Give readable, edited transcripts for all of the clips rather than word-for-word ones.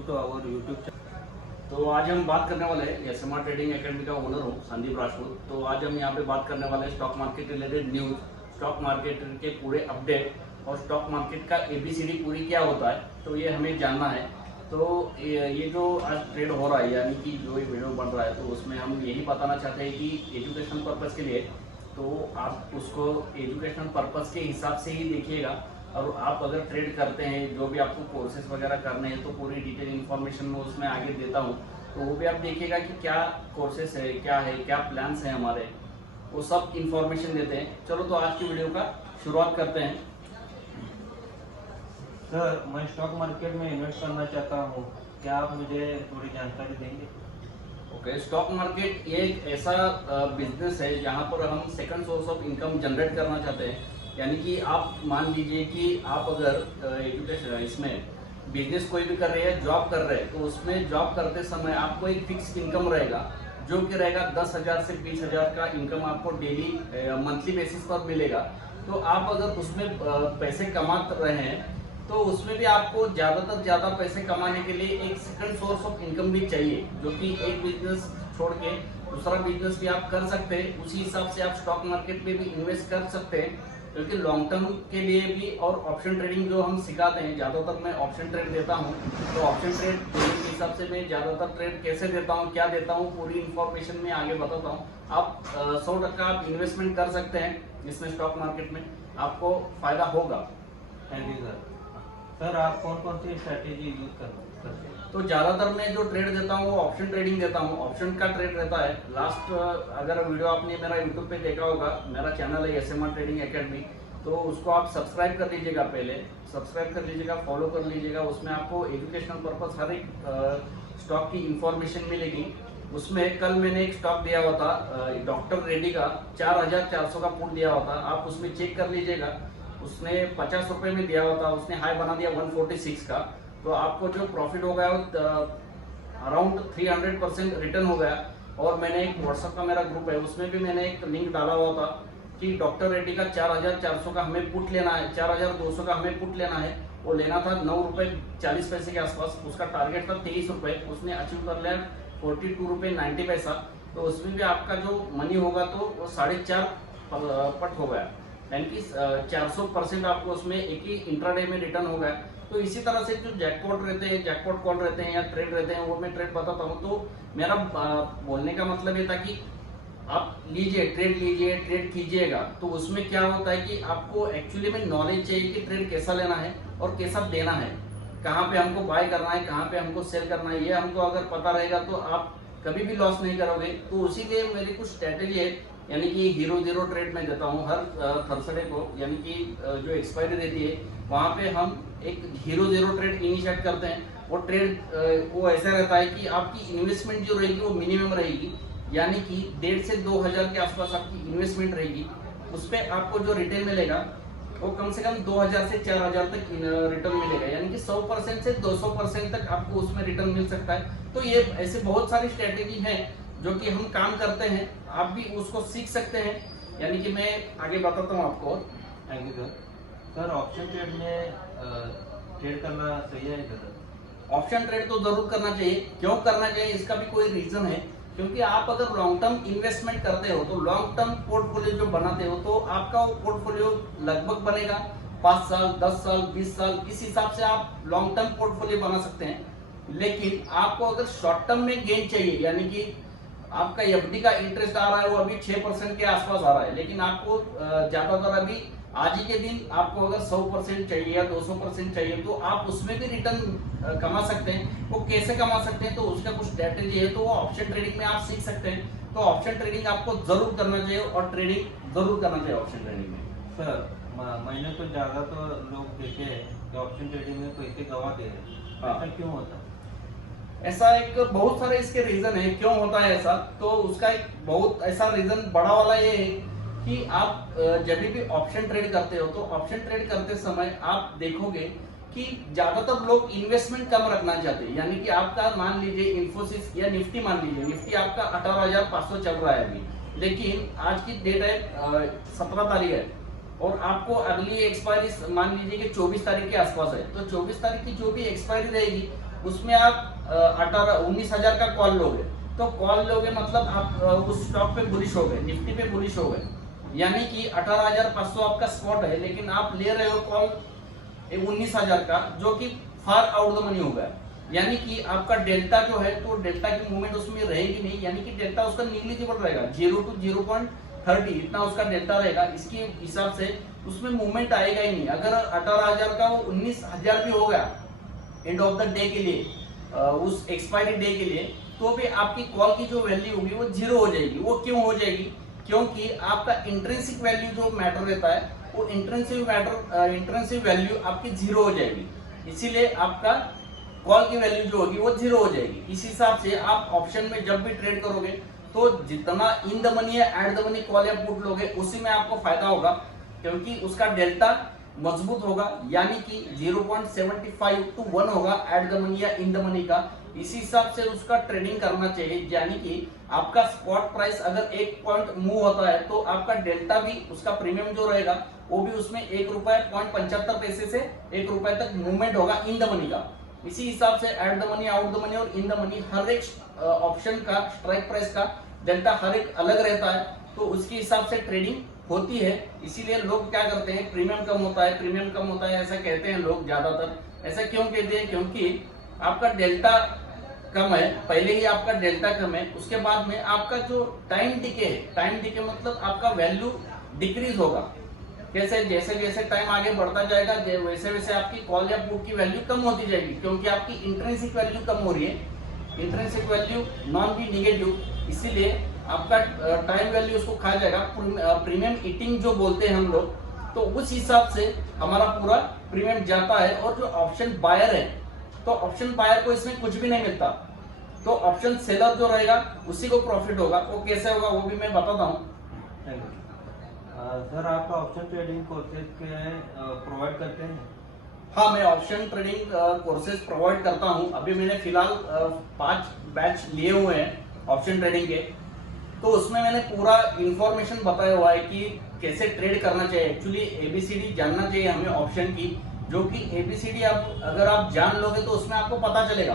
Welcome to our YouTube channel. तो आज हम बात करने वाले हैं, एसएमआर ट्रेडिंग एकेडमी का ओनर हूँ संदीप राजपूत। तो आज हम यहाँ पे बात करने वाले हैं stock market related news, stock market के पूरे अपडेट और स्टॉक मार्केट का एबीसीडी पूरी क्या होता है, तो ये हमें जानना है। तो ये जो आज ट्रेड हो रहा है, यानी कि जो ये वीडियो बन रहा है, तो उसमें हम यही बताना चाहते हैं कि एजुकेशन पर्पज़ के लिए, तो आप उसको एजुकेशनल पर्पज़ के हिसाब से ही देखिएगा। और आप अगर ट्रेड करते हैं, जो भी आपको कोर्सेज वगैरह करने हैं, तो पूरी डिटेल इन्फॉर्मेशन मैं उसमें आगे देता हूँ। तो वो भी आप देखिएगा कि क्या कोर्सेज है, क्या प्लान्स हैं हमारे, वो सब इन्फॉर्मेशन देते हैं। चलो तो आज की वीडियो का शुरुआत करते हैं। सर, मैं स्टॉक मार्केट में इन्वेस्ट करना चाहता हूँ, क्या आप मुझे थोड़ी जानकारी देंगे? ओके, स्टॉक मार्केट ये एक ऐसा बिजनेस है जहाँ पर हम second source of income generate करना चाहते हैं। यानी कि आप मान लीजिए कि आप अगर एजुकेशन इसमें बिजनेस कोई भी कर रहे हैं, जॉब कर रहे हैं, तो उसमें जॉब करते समय आपको एक फिक्स इनकम रहेगा, जो कि रहेगा 10,000 से 20,000 का इनकम आपको डेली मंथली बेसिस पर मिलेगा। तो आप अगर उसमें पैसे कमा रहे हैं, तो उसमें भी आपको ज़्यादातर ज़्यादा पैसे कमाने के लिए एक सेकंड सोर्स ऑफ इनकम भी चाहिए, जो कि एक बिजनेस छोड़ के दूसरा बिजनेस भी आप कर सकते हैं। उसी हिसाब से आप स्टॉक मार्केट में भी इन्वेस्ट कर सकते हैं, क्योंकि लॉन्ग टर्म के लिए भी। और ऑप्शन ट्रेडिंग जो हम सिखाते हैं, ज़्यादातर मैं ऑप्शन ट्रेड देता हूँ। तो ऑप्शन ट्रेड के हिसाब से मैं ज़्यादातर ट्रेड कैसे देता हूँ, क्या देता हूँ, पूरी इन्फॉर्मेशन में आगे बताता हूँ। आप 100% आप इन्वेस्टमेंट कर सकते हैं इसमें, स्टॉक मार्केट में आपको फ़ायदा होगा। Thank you sir. सर, आप कौन कौन सी स्ट्रैटेजी यूज करते हैं? तो ज़्यादातर मैं जो ट्रेड देता हूँ वो ऑप्शन ट्रेडिंग देता हूँ। ऑप्शन का ट्रेड रहता है। लास्ट अगर वीडियो आपने मेरा यूट्यूब पे देखा होगा, मेरा चैनल है एसएमआर ट्रेडिंग एकेडमी, तो उसको आप सब्सक्राइब कर लीजिएगा, पहले सब्सक्राइब कर लीजिएगा, फॉलो कर लीजिएगा। उसमें आपको एजुकेशनल पर्पस हर एक स्टॉक की इंफॉर्मेशन मिलेगी। उसमें कल मैंने एक स्टॉक दिया हुआ था डॉक्टर रेड्डी का, 4,400 का पुट दिया हुआ था, आप उसमें चेक कर लीजिएगा। उसने 50 रुपये में दिया हुआ था, उसने हाई बना दिया 146 का। तो आपको जो प्रॉफिट हो गया वो अराउंड 300% रिटर्न हो गया। और मैंने एक व्हाट्सएप का मेरा ग्रुप है, उसमें भी मैंने एक लिंक डाला हुआ था कि डॉक्टर रेड्डी का 4,400 का हमें पुट लेना है, 4,200 का हमें पुट लेना है। वो लेना था 9 रुपये 40 पैसे के आसपास, उसका टारगेट था 23 रुपये, उसने अचीव कर लिया 42 रुपये 90 पैसा। तो उसमें भी आपका जो मनी होगा तो वो 4.5 पट हो गया, यानी कि 400% आपको उसमें एक ही इंट्राडे में रिटर्न हो गया। तो इसी तरह से जो जैकपॉट रहते हैं, जैकपॉट कॉल रहते हैं या ट्रेड रहते हैं, वो मैं ट्रेड बताता हूँ। तो मेरा बोलने का मतलब ये था कि आप लीजिए, ट्रेड कीजिएगा। तो उसमें क्या होता है कि आपको एक्चुअली में नॉलेज चाहिए कि ट्रेड कैसा लेना है और कैसा देना है, कहाँ पे हमको बाय करना है, कहाँ पे हमको सेल करना है। ये हमको अगर पता रहेगा तो आप कभी भी लॉस नहीं करोगे। तो उसी लिए मेरी कुछ स्ट्रैटेजी है, यानी कि 0-0 ट्रेड में देता हूँ हर थर्सडे को, यानी कि जो एक्सपायरी रहती है वहाँ पे हम एक 0-0 ट्रेड इनिशिएट करते हैं। वो ट्रेड वो ऐसा रहता है कि आपकी इन्वेस्टमेंट जो रहेगी वो मिनिमम रहेगी, यानी कि 1,500 से 2,000 के आसपास आपकी इन्वेस्टमेंट रहेगी। उस पर आपको जो रिटर्न मिलेगा वो कम से कम 2,000 से 4,000 तक रिटर्न मिलेगा, यानी कि 100% से 200% तक आपको उसमें रिटर्न मिल सकता है। तो ये ऐसे बहुत सारी स्ट्रैटेजी हैं जो कि हम काम करते हैं, आप भी उसको सीख सकते हैं, यानी कि मैं आगे बताता हूँ आपको। Thank you sir. Sir, option trade में ट्रेड करना सही है सर? ऑप्शन ट्रेड तो जरूर करना चाहिए। क्यों करना चाहिए, इसका भी कोई रीजन है। क्योंकि आप अगर लॉन्ग टर्म इन्वेस्टमेंट करते हो, तो लॉन्ग टर्म पोर्टफोलियो जो बनाते हो, तो आपका वो पोर्टफोलियो लगभग बनेगा 5 साल, 10 साल, 20 साल, इस हिसाब से आप लॉन्ग टर्म पोर्टफोलियो बना सकते हैं। लेकिन आपको अगर शॉर्ट टर्म में गेन चाहिए, यानी कि आपका एफडी का इंटरेस्ट आ रहा है वो अभी 6% के आसपास आ रहा है, लेकिन आपको ज्यादातर अभी आज ही के दिन आपको अगर 100% चाहिए या 200% चाहिए, तो आप उसमें भी रिटर्न कमा सकते हैं। वो कैसे कमा सकते हैं, तो उसका कुछ स्ट्रैटेजी है, तो वो ऑप्शन ट्रेडिंग में आप सीख सकते हैं। तो ऑप्शन ट्रेडिंग आपको जरूर करना चाहिए और ट्रेडिंग जरूर करना चाहिए ऑप्शन ट्रेडिंग में। सर, मैंने तो ज़्यादा तो लोग देखे हैं कि ऑप्शन ट्रेडिंग में पैसे गवा दे रहे हैं, ऐसा क्यों होता है? ऐसा एक बहुत सारे इसके रीजन है क्यों होता है ऐसा। तो उसका एक बहुत ऐसा रीजन बड़ा वाला ये है कि आप जब भी ऑप्शन ट्रेड करते हो, तो ऑप्शन ट्रेड करते समय आप देखोगे कि ज्यादातर लोग इन्वेस्टमेंट कम रखना चाहते हैं। यानी कि आपका मान लीजिए इन्फोसिस या निफ्टी, मान लीजिए निफ्टी आपका 18,500 चल रहा है अभी, लेकिन आज की डेट है 17 तारीख है, और आपको अगली एक्सपायरी मान लीजिए कि 24 तारीख के आसपास है। तो 24 तारीख की जो भी एक्सपायरी रहेगी उसमें आप 19,000 का कॉल लोगे, तो कॉल लोगे मतलब आप उस स्टॉक पे बुलिश हो गए, निफ्टी पे बुलिश हो गए, यानी कि 18,500 आपका स्पॉट है, लेकिन आप ले रहे हो कॉल 19,000 का, जो कि फार आउट द मनी हो गया, यानी कि आपका डेल्टा जो है, तो डेल्टा की मूवमेंट उसमें रहेगी नहीं, यानी कि डेल्टा उसका निग्लिजिबल रहेगा, 0 to 0.30 इतना उसका डेल्टा रहेगा। इसके हिसाब से उसमें मूवमेंट आएगा ही नहीं। अगर 18,000 का वो 19,000 भी हो गया एंड ऑफ द डे के लिए, उस एक्सपायरी डे के लिए, तो भी आपकी कॉल की जो वैल्यू होगी वो 0 हो जाएगी। वो क्यों हो जाएगी? क्योंकि आपका इंट्रिंसिक वैल्यू जो मैटर रहता है, वो इंट्रिंसिक वैल्यू आपकी 0 हो जाएगी, इसीलिए आपका कॉल की वैल्यू जो होगी वो 0 हो जाएगी। इस हिसाब से आप ऑप्शन में जब भी ट्रेड करोगे, तो जितना इन द मनी या एट द मनी कॉल या पुट लोगे, उसी में आपको फायदा होगा, क्योंकि उसका डेल्टा मजबूत होगा, यानी कि 0.75 to 1 होगा एट द मनी या इन द मनी का। इसी हिसाब से उसका ट्रेडिंग करना चाहिए, यानी कि आपका स्पॉट प्राइस अगर 1 पॉइंट मूव होता है, तो आपका डेल्टा भी, उसका प्रीमियम जो रहेगा, वो भी उसमें 1 रुपए 75 पैसे से 1 रुपए तक मूवमेंट होगा इन द मनी का। इसी हिसाब से at the money, out the money और इन द मनी, हर एक ऑप्शन का स्ट्राइक प्राइस का डेल्टा हर एक अलग रहता है, तो उसके हिसाब से ट्रेडिंग होती है। इसीलिए लोग क्या करते हैं, प्रीमियम कम होता है ऐसा कहते हैं लोग ज्यादातर। ऐसा क्यों कहते हैं? क्योंकि आपका डेल्टा कम है, पहले ही आपका डेल्टा कम है, उसके बाद में आपका जो टाइम डिके है, टाइम डिके मतलब आपका वैल्यू डिक्रीज होगा। कैसे? जैसे जैसे टाइम आगे बढ़ता जाएगा, वैसे वैसे आपकी कॉल या पुट की वैल्यू कम होती जाएगी, क्योंकि आपकी इंट्रिंसिक वैल्यू कम हो रही है, intrinsic value non be negative, इसीलिए आपका टाइम वैल्यू उसको खा जाएगा। प्रीमियम ईटिंग जो बोलते हैं हम लोग, तो उस हिसाब से हमारा पूरा प्रीमियम जाता है। और जो ऑप्शन बायर है, तो ऑप्शन बायर को इसमें कुछ भी नहीं मिलता, तो ऑप्शन सेलर जो रहेगा उसी को प्रॉफिट होगा। वो कैसे होगा वो भी मैं बताता हूँ। सर, आपका ऑप्शन ट्रेडिंग कोर्सेज के प्रोवाइड करते हैं? हाँ, मैं ऑप्शन ट्रेडिंग कोर्सेज प्रोवाइड करता हूँ। अभी मैंने फिलहाल 5 बैच लिए हुए हैं ऑप्शन ट्रेडिंग के, तो उसमें मैंने पूरा इंफॉर्मेशन बताया हुआ है कि कैसे ट्रेड करना चाहिए। एक्चुअली ABCD जानना चाहिए हमें ऑप्शन की, जो कि ABCD अगर आप जान लोगे तो उसमें आपको पता चलेगा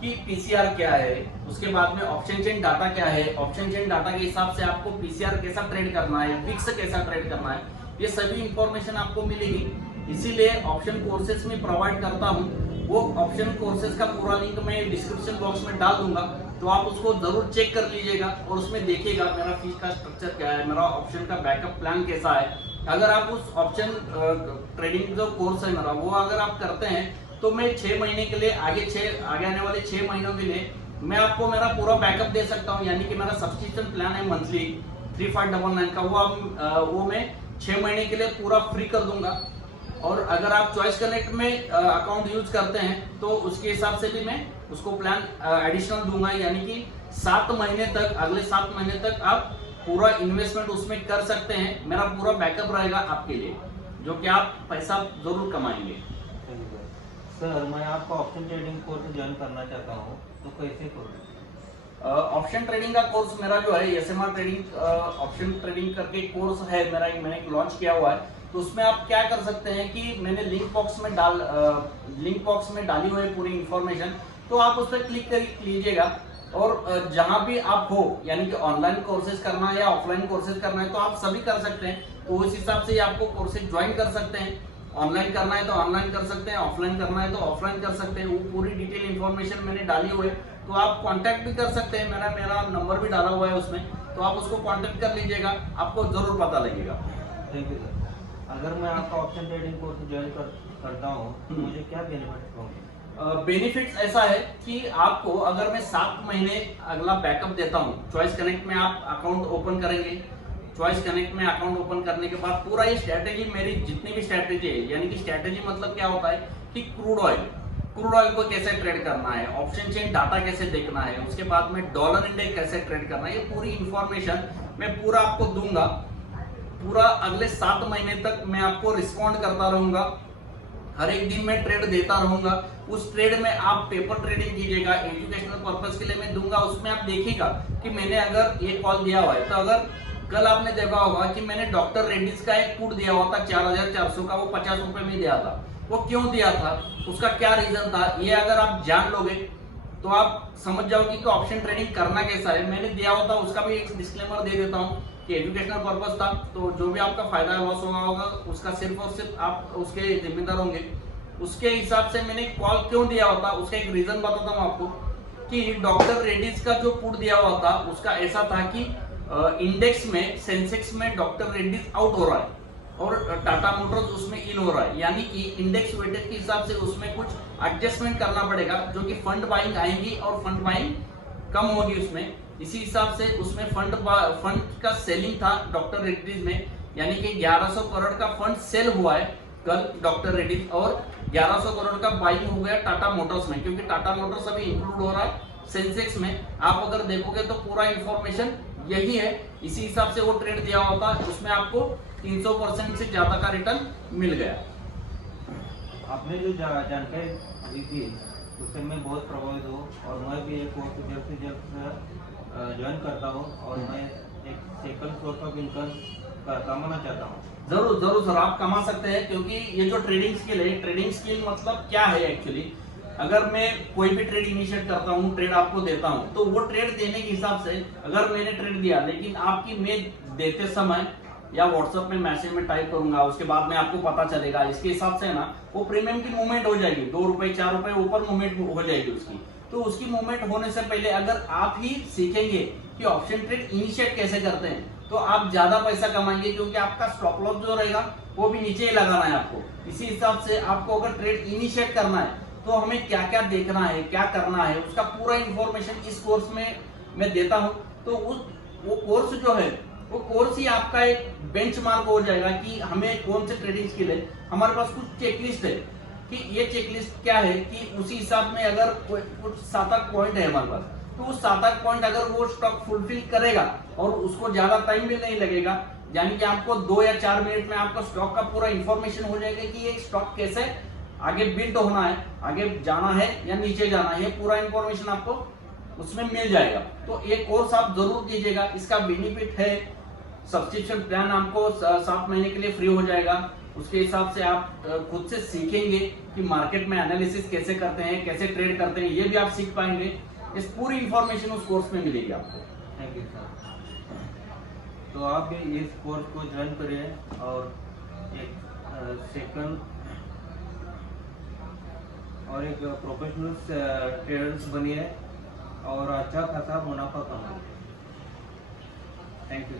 कि PCR क्या है, उसके बाद में ऑप्शन चेन डाटा क्या है, ऑप्शन चेन डाटा के हिसाब से आपको PCR कैसा ट्रेड करना है, फिक्स कैसा ट्रेड करना है, ये सभी इंफॉर्मेशन आपको मिलेगी। इसीलिए ऑप्शन कोर्सेज में प्रोवाइड करता हूँ। वो ऑप्शन कोर्सेज का पूरा लिंक मैं डिस्क्रिप्शन बॉक्स में डाल दूंगा, तो आप उसको जरूर चेक कर लीजिएगा और उसमें देखिएगा मेरा फीस का स्ट्रक्चर क्या है, मेरा ऑप्शन का बैकअप प्लान कैसा है। अगर आप उस ऑप्शन ट्रेडिंग जो कोर्स है मेरा, वो अगर आप करते हैं, तो मैं 6 महीने के लिए आगे आने वाले 6 महीनों के लिए मैं आपको मेरा पूरा बैकअप दे सकता हूं। यानी कि मेरा सब्सक्रिप्शन प्लान है मंथली 3599 का, वो मैं 6 महीने के लिए पूरा फ्री कर दूंगा। और अगर आप चॉइस कनेक्ट में अकाउंट यूज करते हैं, तो उसके हिसाब से भी मैं उसको प्लान एडिशनल दूंगा, यानी कि 7 महीने तक, अगले 7 महीने तक आप पूरा इन्वेस्टमेंट उसमें कर सकते हैं। मेरा पूरा बैकअप रहेगा आपके लिए, जो कि आप पैसा जरूर कमाएंगे। सर, मैं आपका ऑप्शन ट्रेडिंग कोर्स ज्वाइन करना चाहता हूँ, तो कैसे करूँ? ऑप्शन ट्रेडिंग का कोर्स मेरा जो है SMR ट्रेडिंग ऑप्शन ट्रेडिंग करके कोर्स है मेरा, मैंने एक लॉन्च किया हुआ है। तो उसमें आप क्या कर सकते हैं कि मैंने लिंक बॉक्स में डाली हुई है पूरी इंफॉर्मेशन, तो आप उस पर क्लिक कर लीजिएगा। और जहां भी आप हो, यानी कि ऑनलाइन कोर्सेज करना है या ऑफलाइन कोर्सेज करना है, तो आप सभी कर सकते हैं। तो उस हिसाब से आपको कोर्सेज ज्वाइन कर सकते हैं। ऑनलाइन करना है तो ऑनलाइन कर सकते हैं, ऑफलाइन करना है तो ऑफलाइन कर सकते हैं। वो पूरी डिटेल इंफॉर्मेशन मैंने डाली हुई है, तो आप कांटेक्ट भी कर सकते हैं। मेरा नंबर भी डाला हुआ है उसमें, तो आप उसको कांटेक्ट कर लीजिएगा, आपको जरूर पता लगेगा। Thank you sir. अगर मैं आपका ऑप्शन ट्रेडिंग कोर्स ज्वाइन करता हूँ, तो मुझे क्या बेनिफिट होंगे? बेनिफिट्स ऐसा है कि आपको, अगर मैं 7 महीने अगला बैकअप देता हूँ, चॉइस कनेक्ट में आप अकाउंट ओपन करेंगे। चॉइस कनेक्ट में अकाउंट ओपन करने के बाद पूरा ये स्ट्रैटेजी, मेरी जितनी भी स्ट्रैटेजी है, यानी कि स्ट्रैटेजी मतलब क्या होता है कि क्रूड ऑयल को कैसे ट्रेड करना है, ऑप्शन चेन डाटा कैसे देखना है, उसके बाद में डॉलर इंडेक्स कैसे ट्रेड करना है, ये पूरी इंफॉर्मेशन मैं पूरा आपको दूंगा। पूरा अगले 7 महीने तक मैं आपको रिस्पॉन्ड करता रहूंगा, हर एक दिन में ट्रेड देता रहूंगा। उस ट्रेड में आप पेपर ट्रेडिंग कीजिएगा, एजुकेशनल पर्पस के लिए मैं दूंगा। उसमें आप देखिएगा कि मैंने अगर ये कॉल दिया हुआ है, तो अगर कल आपने देखा होगा कि मैंने डॉक्टर रेड्डीज का एक पुट दिया हुआ था 4,400 का, वो 50 रुपए में दिया था, वो क्यों दिया था, उसका क्या रीजन था, ये अगर आप जान लोगे तो आप समझ जाओगे कि ऑप्शन ट्रेडिंग करना कैसा है। मैंने दिया होता उसका भी एक डिस्क्लेमर दे देता हूँ कि एजुकेशनल पर्पस था, तो जो भी आपका फायदा लॉस होगा उसका सिर्फ और सिर्फ आप उसके जिम्मेदार होंगे। उसके हिसाब से मैंने कॉल क्यों दिया होता, उसका एक रीजन बताता हूँ आपको कि डॉक्टर रेड्डीज का जो पुट दिया हुआ था उसका ऐसा था कि इंडेक्स में, सेंसेक्स में डॉक्टर रेड्डीज आउट हो रहा है और टाटा मोटर्स उसमें इन हो रहा है, यानी कि इंडेक्स वेटेड के हिसाब से उसमें कुछ एडजस्टमेंट करना पड़ेगा, जो कि फंड बाइंग आएंगी और फंड बाइंग कम होगी उसमें। इसी हिसाब से उसमें फंड का सेलिंग था डॉक्टर रेड्डीज में, यानी कि 1100 करोड़ का फंड सेल हुआ है कल डॉक्टर रेड्डीज, और 1100 करोड़ का बाइंग हो गया टाटा मोटर्स में, क्योंकि टाटा मोटर्स अभी इंक्लूड हो रहा है सेंसेक्स में। आप अगर देखोगे तो पूरा इंफॉर्मेशन यही है, इसी हिसाब से वो ट्रेड दिया हुआ था, उसमें आपको 300% से ज्यादा का रिटर्न मिल गया। आपने जो जानकारी दी थी उससे मैं बहुत प्रभावित हूँ और मैं भी एक कोर्स जल्द से जल्द ज्वाइन करता हूँ और मैं एक सेकंड सोर्स ऑफ इनकम कमाना चाहता हूँ। जरूर जरूर सर, आप कमा सकते हैं, क्योंकि ये जो ट्रेडिंग स्किल है, ट्रेडिंग स्किल मतलब क्या है एक्चुअली, अगर मैं कोई भी ट्रेड इनिशिएट करता हूँ, ट्रेड आपको देता हूँ, तो वो ट्रेड देने के हिसाब से अगर मैंने ट्रेड दिया लेकिन आपकी मैं देते समय या व्हाट्सएप में मैसेज में टाइप करूंगा, उसके बाद में आपको पता चलेगा, इसके हिसाब से ना वो प्रीमियम की मूवमेंट हो जाएगी, 2 रुपए 4 रुपए ऊपर मूवमेंट हो जाएगी उसकी। तो उसकी मूवमेंट होने से पहले अगर आप ही सीखेंगे कि ऑप्शन ट्रेड इनिशिएट कैसे करते हैं, तो आप ज्यादा पैसा कमाएंगे, क्योंकि आपका स्टॉप लॉस जो रहेगा वो भी नीचे ही लगाना है आपको। इसी हिसाब से आपको अगर ट्रेड इनिशिएट करना है तो हमें क्या क्या देखना है, क्या करना है, उसका पूरा इंफॉर्मेशन इस कोर्स में मैं देता हूं। तो वो कोर्स जो है, वो कोर्स ही आपका एक बेंचमार्क हो जाएगा कि हमें कौन से ट्रेडिंग स्किल है। हमारे पास कुछ चेकलिस्ट है कि ये चेकलिस्ट क्या है, कि उसी हिसाब में अगर कुछ 7-8 पॉइंट है हमारे पास, तो उस 7-8 पॉइंट अगर वो स्टॉक फुलफिल करेगा और उसको ज्यादा टाइम भी नहीं लगेगा, यानी कि आपको 2 या 4 मिनट में आपका स्टॉक का पूरा इंफॉर्मेशन हो जाएगा कि ये स्टॉक कैसे आगे बिल्ड होना है, आगे जाना है या नीचे जाना है, ये पूरा इंफॉर्मेशन आपको उसमें मिल जाएगा। तो ये कोर्स आप जरूर कीजिएगा, इसका बेनिफिट है सब्सक्रिप्शन प्लान आपको 7 महीने के लिए फ्री हो जाएगा। उसके हिसाब से आप खुद से सीखेंगे कि मार्केट में एनालिसिस कैसे करते हैं, कैसे ट्रेड करते हैं, ये भी आप सीख पाएंगे। इस पूरी इंफॉर्मेशन उस कोर्स में मिलेगी आपको। Thank you sir. तो आप भी इस कोर्स को ज्वाइन करिए और एक सेकंड और एक प्रोफेशनल ट्रेडर्स बनिए और अच्छा खासा मुनाफा कमाइए। Thank you.